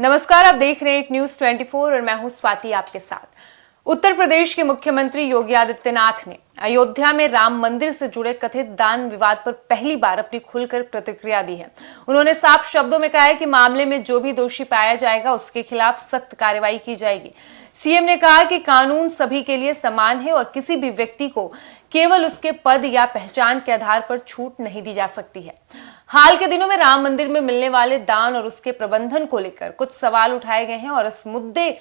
नमस्कार, आप देख रहे हैं एक न्यूज 24 और मैं हूं स्वाति आपके साथ। उत्तर प्रदेश के मुख्यमंत्री योगी आदित्यनाथ ने अयोध्या में राम मंदिर से जुड़े कथित दान विवाद पर पहली बार अपनी खुलकर प्रतिक्रिया दी है। उन्होंने साफ शब्दों में कहा है कि मामले में जो भी दोषी पाया जाएगा उसके खिलाफ सख्त कार्रवाई की जाएगी। सीएम ने कहा कि कानून सभी के लिए समान है और किसी भी व्यक्ति को केवल उसके पद या पहचान के आधार पर छूट नहीं दी जा सकती है। हाल के दिनों में राम मंदिर में मिलने वाले दान और उसके प्रबंधन को लेकर कुछ सवाल उठाए गए हैं और इस मुद्दे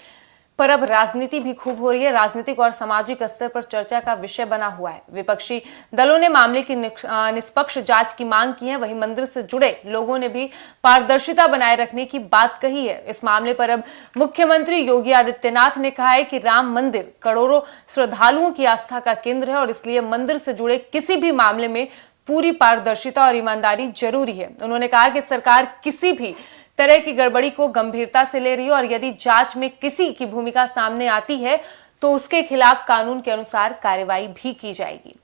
पर अब राजनीति भी खूब हो रही है। राजनीतिक और सामाजिक स्तर पर चर्चा का विषय बना हुआ है। विपक्षी दलों ने मामले की निष्पक्ष जांच की मांग की है। वहीं मंदिर से जुड़े लोगों ने भी पारदर्शिता बनाए रखने की बात कही है। इस मामले पर अब मुख्यमंत्री योगी आदित्यनाथ ने कहा है कि राम मंदिर करोड़ों श्रद्धालुओं की आस्था का केंद्र है और इसलिए मंदिर से जुड़े किसी भी मामले में पूरी पारदर्शिता और ईमानदारी जरूरी है। उन्होंने कहा कि सरकार किसी भी तरह की गड़बड़ी को गंभीरता से ले रही है और यदि जांच में किसी की भूमिका सामने आती है तो उसके खिलाफ कानून के अनुसार कार्रवाई भी की जाएगी।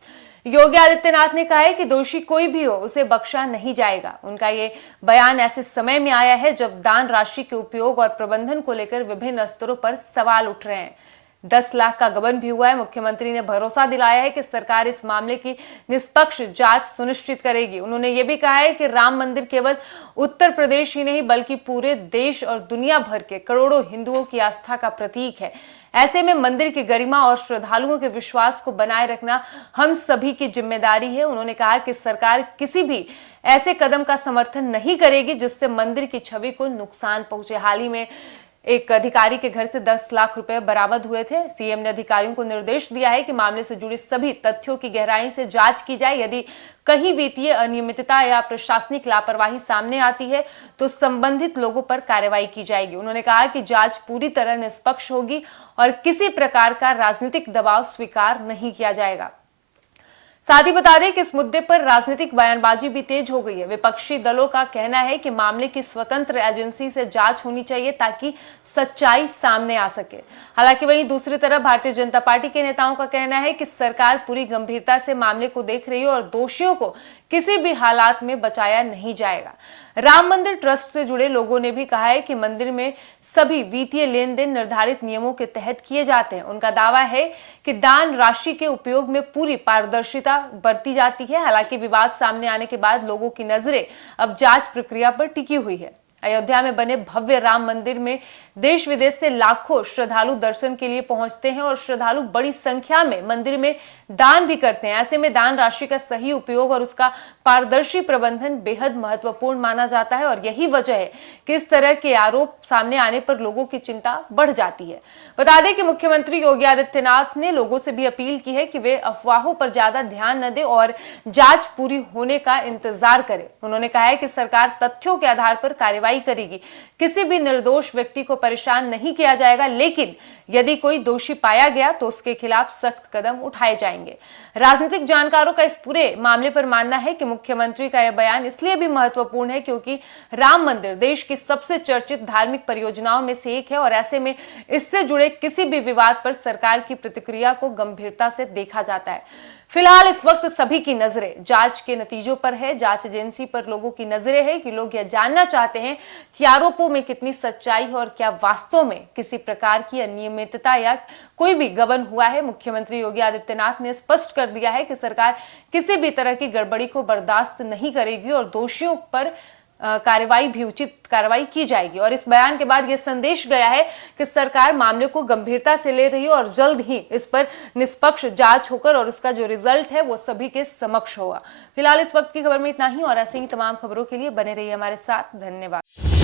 योगी आदित्यनाथ ने कहा है कि दोषी कोई भी हो उसे बख्शा नहीं जाएगा। उनका ये बयान ऐसे समय में आया है जब दान राशि के उपयोग और प्रबंधन को लेकर विभिन्न स्तरों पर सवाल उठ रहे हैं। 10 लाख का गबन भी हुआ है। मुख्यमंत्री ने भरोसा दिलाया है कि सरकार इस मामले की निष्पक्ष जांच सुनिश्चित करेगी। उन्होंने ये भी कहा है कि राम मंदिर केवल उत्तर प्रदेश ही नहीं बल्कि पूरे देश और दुनिया भर के करोड़ों हिंदुओं की आस्था का प्रतीक है। ऐसे में मंदिर की गरिमा और श्रद्धालुओं के विश्वास को बनाए रखना हम सभी की जिम्मेदारी है। उन्होंने कहा कि सरकार किसी भी ऐसे कदम का समर्थन नहीं करेगी जिससे मंदिर की छवि को नुकसान पहुंचे। हाल ही में एक अधिकारी के घर से 10 लाख रुपए बरामद हुए थे। सीएम ने अधिकारियों को निर्देश दिया है कि मामले से जुड़ी सभी तथ्यों की गहराई से जांच की जाए। यदि कहीं वित्तीय अनियमितता या प्रशासनिक लापरवाही सामने आती है तो संबंधित लोगों पर कार्रवाई की जाएगी। उन्होंने कहा कि जांच पूरी तरह निष्पक्ष होगी और किसी प्रकार का राजनीतिक दबाव स्वीकार नहीं किया जाएगा। साथ ही बता दें कि इस मुद्दे पर राजनीतिक बयानबाजी भी तेज हो गई है। विपक्षी दलों का कहना है कि मामले की स्वतंत्र एजेंसी से जांच होनी चाहिए ताकि सच्चाई सामने आ सके। हालांकि वहीं दूसरी तरफ भारतीय जनता पार्टी के नेताओं का कहना है कि सरकार पूरी गंभीरता से मामले को देख रही है और दोषियों को किसी भी हालात में बचाया नहीं जाएगा। राम मंदिर ट्रस्ट से जुड़े लोगों ने भी कहा है कि मंदिर में सभी वित्तीय लेन देन निर्धारित नियमों के तहत किए जाते हैं। उनका दावा है कि दान राशि के उपयोग में पूरी पारदर्शिता बरती जाती है। हालांकि विवाद सामने आने के बाद लोगों की नजरें अब जांच प्रक्रिया पर टिकी हुई है। अयोध्या में बने भव्य राम मंदिर में देश विदेश से लाखों श्रद्धालु दर्शन के लिए पहुंचते हैं और श्रद्धालु बड़ी संख्या में मंदिर में दान भी करते हैं। ऐसे में दान राशि का सही उपयोग और उसका पारदर्शी प्रबंधन बेहद महत्वपूर्ण माना जाता है और यही वजह है कि इस तरह के आरोप सामने आने पर लोगों की चिंता बढ़ जाती है। बता दें कि मुख्यमंत्री योगी आदित्यनाथ ने लोगों से भी अपील की है कि वे अफवाहों पर ज्यादा ध्यान न दें और जांच पूरी होने का इंतजार करें। उन्होंने कहा है कि सरकार तथ्यों के आधार पर कार्रवाई करेगी। किसी भी निर्दोष व्यक्ति को परेशान नहीं किया जाएगा, लेकिन यदि कोई दोषी पाया गया तो उसके खिलाफ सख्त कदम उठाए जाएंगे। राजनीतिक जानकारों का इस पूरे मामले पर मानना है कि मुख्यमंत्री का यह बयान इसलिए भी महत्वपूर्ण है क्योंकि राम मंदिर देश की सबसे चर्चित धार्मिक परियोजनाओं में से एक है और ऐसे में इससे जुड़े किसी भी विवाद पर सरकार की प्रतिक्रिया को गंभीरता से देखा जाता है। फिलहाल इस वक्त सभी की नजरें जांच के नतीजों पर है। जांच एजेंसी पर लोगों की नजरें है कि लोग यह जानना चाहते हैं कि आरोपों में कितनी सच्चाई है और क्या वास्तव में किसी प्रकार की अनियमितता या कोई भी गबन हुआ है। मुख्यमंत्री योगी आदित्यनाथ ने स्पष्ट कर दिया है कि सरकार किसी भी तरह की गड़बड़ी को बर्दाश्त नहीं करेगी और दोषियों पर कार्रवाई भी उचित कार्रवाई की जाएगी। और इस बयान के बाद यह संदेश गया है कि सरकार मामले को गंभीरता से ले रही है और जल्द ही इस पर निष्पक्ष जांच होकर और उसका जो रिजल्ट है वो सभी के समक्ष होगा। फिलहाल इस वक्त की खबर में इतना ही और ऐसे ही तमाम खबरों के लिए बने रहिए हमारे साथ। धन्यवाद।